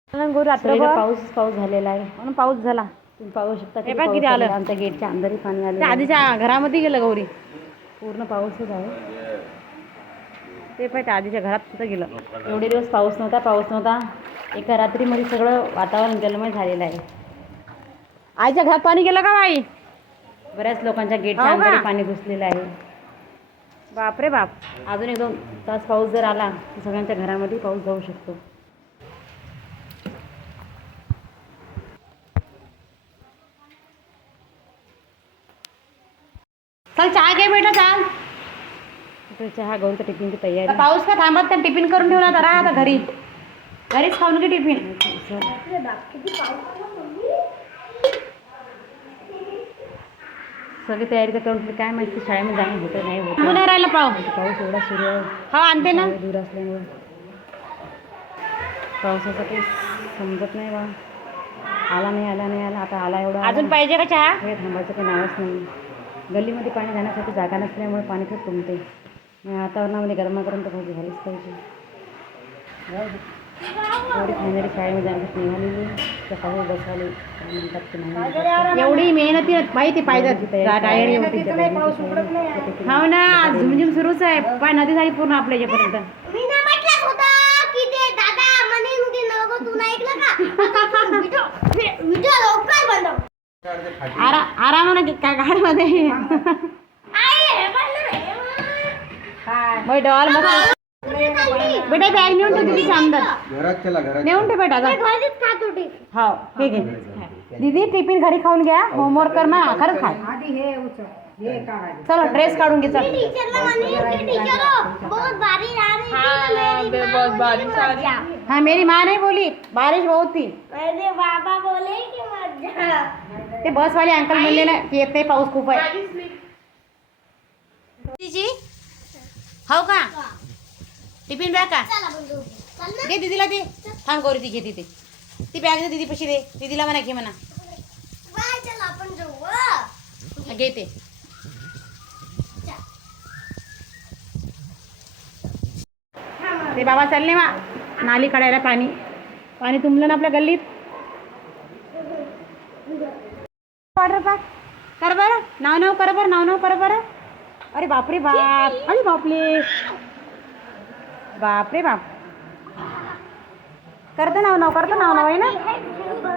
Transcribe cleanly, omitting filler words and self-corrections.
रात्रभर पाऊस झालेला आहे म्हणून पाऊस झाला. तुम्ही पाहू शकता हे बघ किती आलं. आमच्या गेटच्या अंदरही पाणी आलं. त्या आधीच्या घरामध्ये गेलं गौरी. पूर्ण पाऊसच आहे. ते पण त्या आधीच्या घरात सुद्धा गेलं. एवढे दिवस पाऊस नव्हता. एका रात्रीमध्ये सगळं वातावरण जलमय झालेलं आहे. आईच्या घरात पाणी गेलं का बाई? बऱ्याच लोकांच्या गेटच्या हो का? अंदरही पाणी घुसलेलं आहे. बापरे बाप. अजून 1-2 तास पाऊस जर आला तर सगळ्यांच्या घरामध्ये पाऊस जाऊ शकतो. चल चहा घे बेटा चाल. तर चहा गौरीच्या टिफिनची तयारी. पाऊस का थांबत त्या टिफिन करून ठेवला तर आता घरीच खाऊन घे टिफिन. सगळी तयारी तर करून काय माहिती शाळेमध्ये जाणं होतं नाही होत. नाही राहिला पाऊस एवढा सुरू आहे. हा आणते ना. दूर असल्यामुळे पावसाचं काही समजत नाही बा. आला नाही आता आला एवढा. अजून पाहिजे का चहा? हे थांबायचं काही नावच नाही. गल्लीमध्ये पाणी जाण्यासाठी जागा नसल्यामुळे पाणी खूप तुंबते. वातावरणामध्ये गरमागरम तर भाजी झालीच पाहिजे. एवढी फायनली शाळेमध्ये जाण्यासाठी निघालेली त्या पाऊस बसवाले म्हणतात की नाही. एवढी मेहनती माहिती पाहिजे. हो ना, झुमझुम सुरूच आहे. पाय नदी झाली पूर्ण आपल्या याच्यापर्यंत. आरामाने गाडीमध्ये डॉल मस्त. बेटा बॅग नेऊन ठेव दीदीच्या अंदर. नेऊन ठेव बेटा. हो ठीक आहे दीदी. टिफिन घरी खाऊन घ्या. होमवर्क कर ना. खरंच खा. चलो ड्रेस काढून घे. चल हाँ मेरी माँ नहीं बोली बारिश बहुत थी. मेरे बाबा बोले की मजा. ते बस वाले अंकल म्हणले ना की येत नाही पाऊस खूप आहे. दीदी हो का टिफिन बॅग का दे दीदीला. दे थांब गौरी ती घेते ती बॅग दे. दीदी पशी दे. दीदीला म्हणा घे म्हणा. घेते. ते बाबा चालले मा नाली काढायला. पाणी तुंबलं ना आपल्या गल्लीत. ऑर्डर पाक कर बरं. नाव कर बरं. अरे बापरे बाप. अरे बापरे बाप. करतो नाव आहे ना.